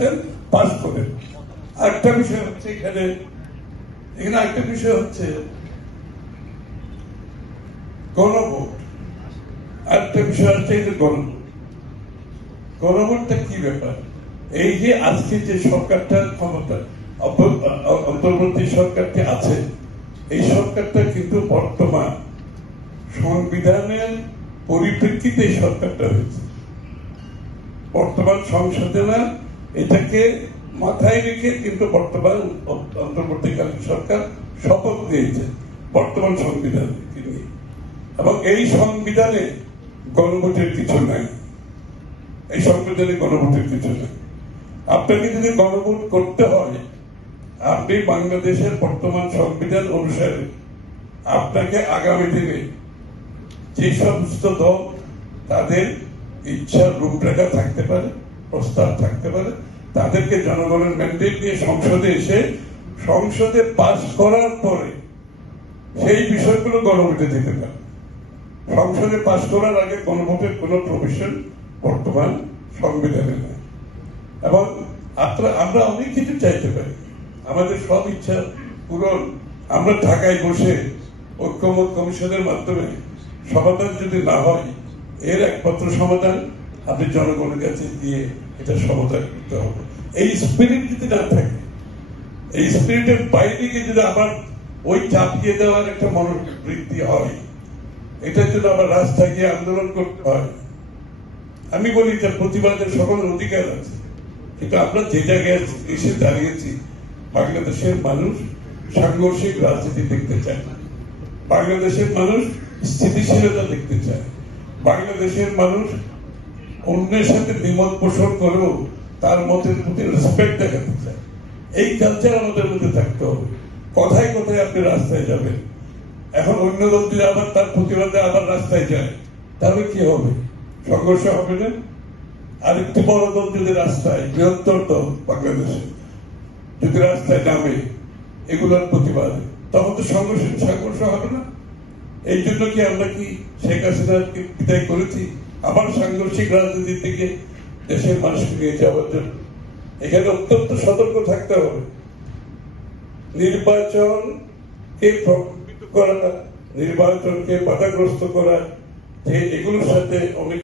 আসেন, পাস করেন। আরেকটা বিষয় হচ্ছে এখানে আরেকটা বিষয় হচ্ছে গণভোট। আরেকটা বিষয় হচ্ছে এই যে গণভোটটা কি ব্যাপার? এই যে আজকে যে সরকারটার ক্ষমতা, অন্তর্বর্তী সরকারটি আছে, এই সরকারটা কিন্তু বর্তমান সংবিধানের পরিপ্রেক্ষিতে এই সরকারটা হয়েছে। বর্তমান সংসদে না, এটাকে মাথায় রেখে কিন্তু বর্তমান অন্তর্বর্তীকালীন সরকার শপথ নিয়েছে বর্তমান সংবিধানে নিয়ে। এবং এই সংবিধানে গণভোটের কিছু নাই, এই সংবিধানে গণভোটের কিছু নাই। আপনাকে যদি গণভোট করতে হয়, আপনি বাংলাদেশের বর্তমান সংবিধান অনুসারে আপনাকে আগামী দিনে যে সমস্ত দল তাদের ইচ্ছার রূপরেখা থাকতে পারে, প্রস্তাব থাকতে পারে, তাদেরকে জনগণের ম্যান্ডেট দিয়ে সংসদে এসে সংসদে পাস করার পরে সেই বিষয়গুলো গণভোটে দিতে পারে। সংসদে পাস করার আগে গণভোটের কোন প্রভিশন বর্তমান সংবিধানে নেই। এবং আমরা অনেক কিছু চাইতে পারি, আমাদের সব ইচ্ছা পূরণ আমরা ঢাকায় বসে ঐক্যমত কমিশনের মাধ্যমে সমাধান যদি না হয়, এর একমাত্র সমাধান আপনি জনগণের কাছে দিয়ে এটা সমাধান করতে হবে। এই স্পিরিট যদি না থাকে, এই স্পিরিটের বাইরে গিয়ে যদি আবার ওই চাপিয়ে দেওয়ার একটা মনোবৃত্তি হয়, এটার জন্য আবার রাস্তায় গিয়ে আন্দোলন করতে হয়। আমি বলি যে প্রতিবাদের সকলের অধিকার আছে, কিন্তু আমরা যে জায়গায় এসে দাঁড়িয়েছি, বাংলাদেশের মানুষ সাংঘর্ষিক রাজনীতি দেখতে চায় না, বাংলাদেশের মানুষ স্থিতিশীলতা দেখতে চায়, বাংলাদেশের মানুষ অন্যের সাথে দ্বিমত পোষণ করেও তার মতের প্রতি রেসপেক্ট দেখাতে চায়। এই কালচার আমাদের মধ্যে থাকতে হবে। কথায় কথায় আপনি রাস্তায় যাবেন, এখন অন্য দল যদি আবার তার প্রতিবাদে আবার রাস্তায় যায়, তাহলে কি হবে? সংঘর্ষ হবে না? আরেকটি বড় দল যদি রাস্তায়, বৃহত্তর দল বাংলাদেশে যদি রাস্তায় নামে এগুলোর প্রতিবাদে, তখন তো সংঘর্ষ হবে না? এই জন্য কি আমরা কি শেখ হাসিনাকে বিদায় করেছি আবার সাংঘর্ষিক রাজনীতির দিকে দেশের মানুষকে নিয়ে যাওয়ার জন্য? এখানে অত্যন্ত সতর্ক থাকতে হবে। নির্বাচনকে প্রভাবিত করা, নির্বাচনকে বাধাগ্রস্ত করা, যে এগুলোর সাথে অনেক